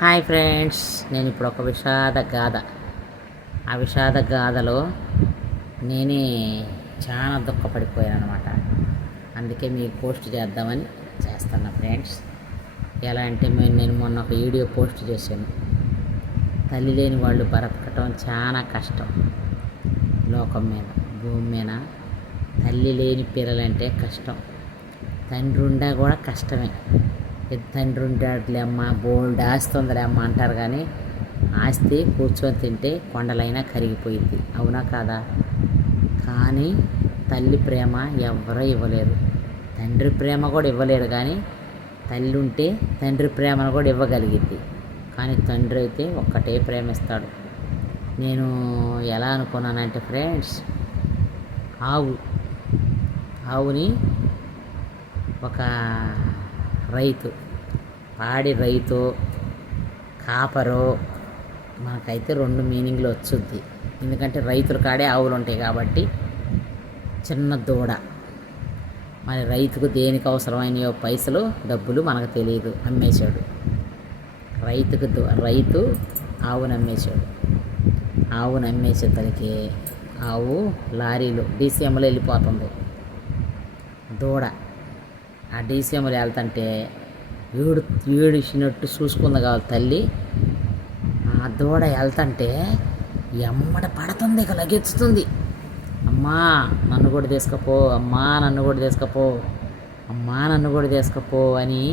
Hi friends నేను ఇప్పుడు ఒక విషాద గాథ. ఆ విషాద గాథలో నేనే చాలా దుఃఖపడిపోయాను అనమాట అందుకే మీకు పోస్ట్ చేద్దామని చేస్తున్నా ఫ్రెండ్స్. ఎలా అంటే మేము నేను మొన్న ఒక వీడియో పోస్ట్ చేశాను. తల్లి లేని వాళ్ళు బ్రతకటం చాలా కష్టం. లోకం మీద భూమి మీద తల్లి లేని పిల్లలంటే కష్టం. తండ్రి ఉండా కూడా కష్టమే. తండ్రి ఉంటాడులే అమ్మ బోల్డ్ ఆస్తి ఉందిలే అమ్మ అంటారు కానీ ఆస్తి కూర్చొని తింటే కొండలైనా కరిగిపోయింది అవునా కాదా? కానీ తల్లి ప్రేమ ఎవరూ ఇవ్వలేరు తండ్రి ప్రేమ కూడా ఇవ్వలేరు కానీ తల్లి ఉంటే తండ్రి ప్రేమను కూడా ఇవ్వగలిగిద్ది. కానీ తండ్రి అయితే ఒక్కటే ప్రేమిస్తాడు. నేను ఎలా అనుకున్నానంటే ఫ్రెండ్స్ ఆవు ఆవుని ఒక రైతు. పాడి రైతు కాపరో మనకైతే రెండు మీనింగ్లు వచ్చుద్ది. ఎందుకంటే రైతుల కాడే ఆవులు ఉంటాయి కాబట్టి చిన్న దూడ. మరి రైతుకు దేనికి అవసరమైనయో పైసలు డబ్బులు మనకు తెలియదు అమ్మేశాడు. రైతుకు రైతు ఆవును అమ్మేశాడు. ఆవును అమ్మేసేసరికి ఆవు లారీలు డీసీఎంలో వెళ్ళిపోతుంది. దూడ. ఆ డీసెంబర్ వెళ్తుంటే ఏడు ఏడిసినట్టు చూసుకుంది కావాలి తల్లి. ఆ దూడ వెళ్తుంటే ఎమ్మట పడుతుంది ఇక లగెత్తుతుంది. అమ్మా నన్ను కూడా తీసుకపో అమ్మా నన్ను కూడా తీసుకపో అమ్మా నన్ను కూడా తీసుకపో అని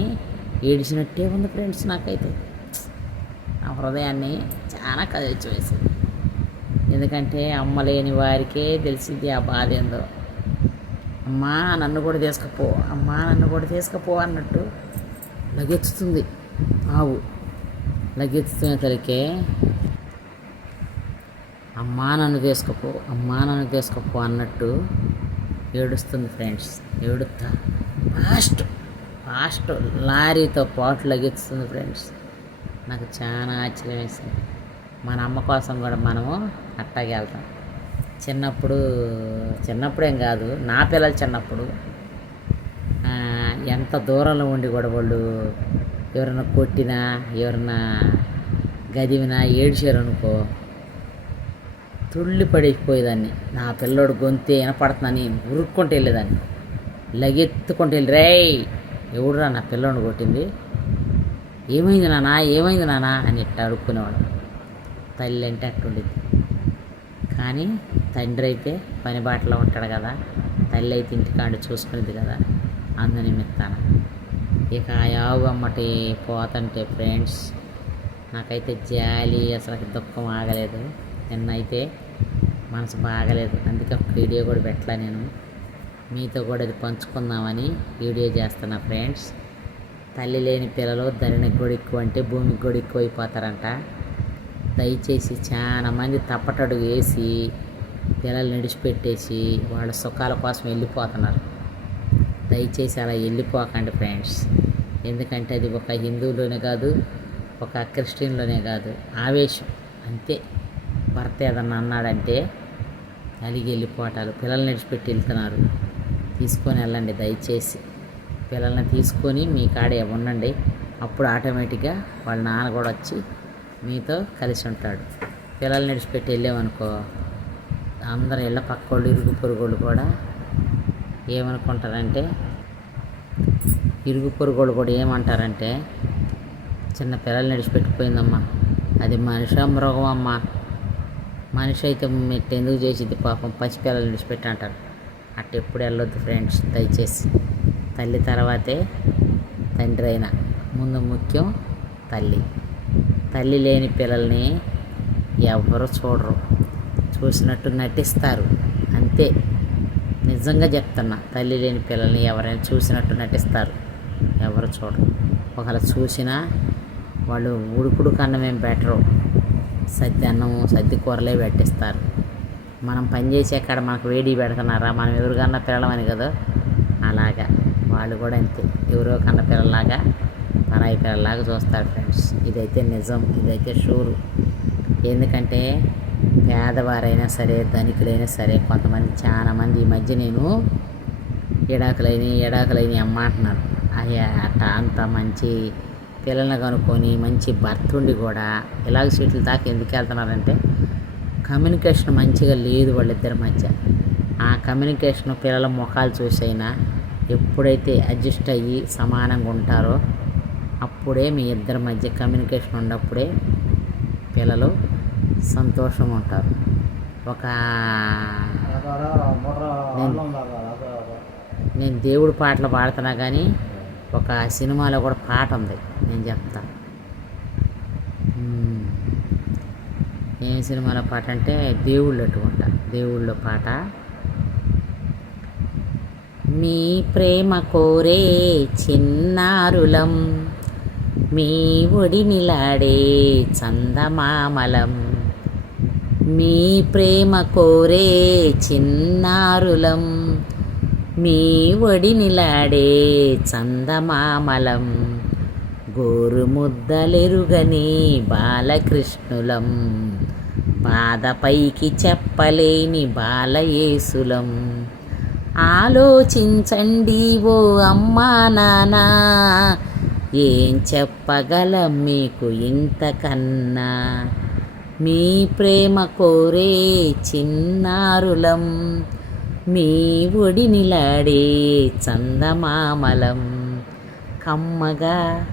ఏడిచినట్టే ఉంది ఫ్రెండ్స్ నాకైతే. నా హృదయాన్ని చాలా కదిలిచి వేసింది. ఎందుకంటే అమ్మ లేని వారికే తెలిసింది ఆ బాధ ఏందో. అమ్మా నన్ను కూడా తీసుకపో. అమ్మా నన్ను కూడా తీసుకపో అన్నట్టు లగెత్తుతుంది ఆవు. లగెత్తుతున్నసరికే అమ్మా నన్ను తీసుకపో అమ్మా నన్ను తీసుకపో అన్నట్టు ఏడుస్తుంది ఫ్రెండ్స్ ఏడుస్తా ఫాస్ట్ ఫాస్ట్ లారీతో పాటు లగెత్తుతుంది ఫ్రెండ్స్ నాకు చాలా ఆశ్చర్యం వేసింది మన అమ్మ కోసం కూడా మనము అట్టాగే వెళ్తాం. చిన్నప్పుడు చిన్నప్పుడేం కాదు నా పిల్లలు చిన్నప్పుడు ఎంత దూరంలో ఉండి కూడా వాళ్ళు ఎవరైనా కొట్టినా ఎవరైనా గదివినా ఏడిచారు అనుకో తుళ్ళి పడిపోయేదాన్ని నా పిల్లోడు గొంతే వినపడుతుందని ఉరుక్కుంటూ వెళ్ళేదాన్ని. లగెత్తుకుంటూ వెళ్ళి రేయ్ ఎవడురా నా పిల్లోని కొట్టింది? ఏమైంది నాన్న? ఏమైంది నాన్న? అని ఇట్ట అడుక్కునేవాడు. తల్లి అంటే అట్టుండేది. కానీ తండ్రి అయితే పని బాటలో ఉంటాడు కదా. తల్లి అయితే ఇంటికాడు చూసుకునేది కదా. అందు నిమిత్తాన ఇక ఆ యావు అమ్మటి పోతంటే ఫ్రెండ్స్ నాకైతే జాలి అసలు దుఃఖం ఆగలేదు. నిన్నైతే మనసు బాగలేదు. అందుకే ఒక వీడియో కూడా పెట్టలే నేను. మీతో కూడా ఇది పంచుకుందామని వీడియో చేస్తున్నా ఫ్రెండ్స్. తల్లి లేని పిల్లలు ధరణికి కూడా ఎక్కువ అంటే భూమికి కూడా ఎక్కువ అయిపోతారంట. దయచేసి చాలా మంది తప్పటడుగు వేసి పిల్లల్ని విడిచిపెట్టేసి వాళ్ళ సుఖాల కోసం వెళ్ళిపోతున్నారు. దయచేసి అలా వెళ్ళిపోకండి ఫ్రెండ్స్. ఎందుకంటే అది ఒక హిందువులోనే కాదు ఒక క్రిస్టియన్లోనే కాదు. ఆవేశం. అంతే. భర్త ఏదన్నా అన్నాడంటే అలిగి వెళ్ళిపోవటాలు పిల్లల్ని నడిచిపెట్టి వెళ్తున్నారు. తీసుకొని వెళ్ళండి దయచేసి. పిల్లల్ని తీసుకొని మీ కాడే ఉండండి. అప్పుడు ఆటోమేటిక్గా వాళ్ళ నాన్న కూడా వచ్చి మీతో కలిసి ఉంటాడు. పిల్లల్ని నడిచిపెట్టి వెళ్ళామనుకో అందరు ఇళ్ళ పక్కోళ్ళు ఇరుగు పొరుగుళ్ళు కూడా ఏమనుకుంటారంటే ఇరుగు పొరుగుళ్ళు కూడా ఏమంటారంటే చిన్న పిల్లల్ని నడిచిపెట్టిపోయిందమ్మా అది మనిషి మృగం అమ్మా? మనిషి అయితే ఎందుకు చేసింది పాపం? పసిపిల్లలు పిల్లల్ని విడిచిపెట్టి అంటారు అట్ట ఎప్పుడు వెళ్ళొద్దు ఫ్రెండ్స్ దయచేసి. తల్లి తర్వాతే తండ్రి అయినా. ముందు ముఖ్యం తల్లి. తల్లి లేని పిల్లల్ని ఎవరు చూడరు. చూసినట్టు నటిస్తారు. అంతే. నిజంగా చెప్తున్నా తల్లి లేని పిల్లల్ని ఎవరైనా చూసినట్టు నటిస్తారు. ఎవరు చూడరు. ఒకవేళ చూసినా వాళ్ళు ఉడుకుడు కన్నమేం బెటరు సద్ది అన్నము సద్ది కూరలే పెట్టిస్తారు. మనం పని చేసే కాడ మనకు వేడి పెడుతున్నారా? మనం ఎవరికన్నా పిల్లలమని కదా? అలాగా. వాళ్ళు కూడా అంతే. ఎవరో కన్న పిల్లలాగా పరాయి పిల్లలాగా చూస్తారు ఫ్రెండ్స్. ఇదైతే నిజం. ఇదైతే షూరు. ఎందుకంటే పేదవారైనా సరే ధనికులైనా సరే కొంతమంది చాలా మంది ఈ మధ్య నేను ఎడాకులైన ఎడాకులైనవి అమ్మ అంటున్నారు. అయ్యా అట్ట అంత మంచి పిల్లల్ని కనుక్కొని మంచి భర్త ఉండి కూడా ఇలాగ సీట్లు దాకా ఎందుకు వెళ్తున్నారంటే కమ్యూనికేషన్ మంచిగా లేదు వాళ్ళిద్దరి మధ్య. ఆ కమ్యూనికేషన్ పిల్లల ముఖాలు చూసైనా ఎప్పుడైతే అడ్జస్ట్ అయ్యి సమానంగా ఉంటారో అప్పుడే మీ ఇద్దరి మధ్య కమ్యూనికేషన్ ఉన్నప్పుడే పిల్లలు సంతోషం ఉంటారు ఒక నేను దేవుడు పాటలు పాడుతున్నా కానీ ఒక సినిమాలో కూడా పాట ఉంది. నేను చెప్తా. ఏం సినిమాలో పాట అంటే దేవుళ్ళు అట్టుకుంటా దేవుళ్ళ పాట. మీ ప్రేమ కోరే చిన్నారులం మీ ఒడినిలాడే చందమామలం. మీ ప్రేమ కోరే చిన్నారులం మీ ఒడినిలాడే చందమామలం గోరుముద్దలెరుగని బాలకృష్ణులం బాధపైకి చెప్పలేని బాలయేసులం ఆలోచించండి ఓ అమ్మా నానా ఏం చెప్పగలం మీకు ఇంతకన్నా? మీ ప్రేమ కోరే చిన్నారులం మీ ఒడినిలాడే చందమామలం. కమ్మగా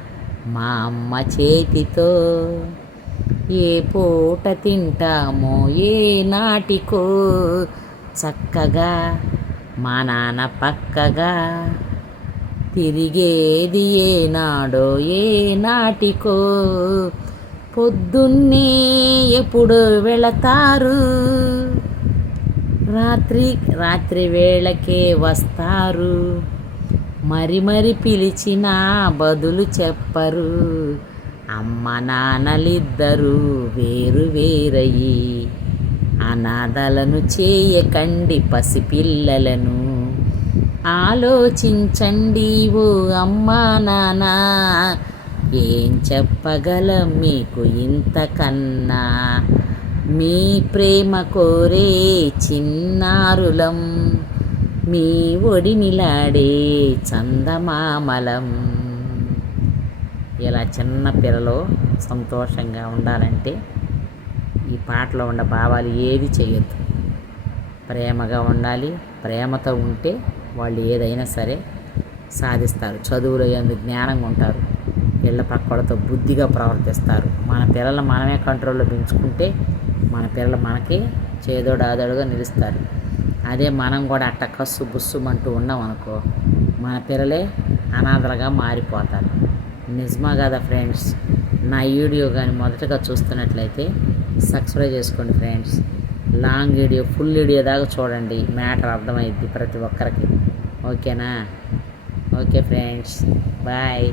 మా అమ్మ చేతితో ఏ పూట తింటామో ఏ నాటికో చక్కగా మా నాన్న పక్కగా తిరిగేది ఏనాడో ఏ నాటికో. పొద్దున్నే ఎప్పుడు వెళతారు? రాత్రి రాత్రి వేళకే వస్తారు. మరి మరి పిలిచినా బదులు చెప్పరు. అమ్మ నాన్నలిద్దరూ వేరు వేరయ్యి అనాథలను చేయకండి పసిపిల్లలను. ఆలోచించండి ఓ అమ్మా నానా ఏం చెప్పగలం మీకు ఇంతకన్నా? మీ ప్రేమ కోరే చిన్నారులం మీ ఒడినిలాడే చందమామలం. ఇలా చిన్న పిల్లలు సంతోషంగా ఉండాలంటే ఈ పాటలో ఉన్న భావాలు ఏవి చేయొద్దు. ప్రేమగా ఉండాలి ప్రేమతో ఉంటే వాళ్ళు ఏదైనా సరే సాధిస్తారు. చదువులో ఎందు జ్ఞానంగా ఉంటారు. వీళ్ళ పక్కలతో బుద్ధిగా ప్రవర్తిస్తారు. మన పిల్లలు మనమే కంట్రోల్లో పెంచుకుంటే మన పిల్లలు మనకి చేదోడు ఆదోడుగా నిలుస్తారు. అదే మనం కూడా అట్ట కస్సు బుస్సుమంటూ ఉన్నాం అనుకో మన పిల్లలే అనాథలుగా మారిపోతారు. నిజమా కదా ఫ్రెండ్స్? నా వీడియో కానీ మొదటగా చూస్తున్నట్లయితే సబ్స్క్రైబ్ చేసుకోండి friends. Long video full video దాకా చూడండి. మ్యాటర్ అర్థమైద్ది ప్రతి ఒక్కరికి. ఓకేనా? Okay friends. బాయ్.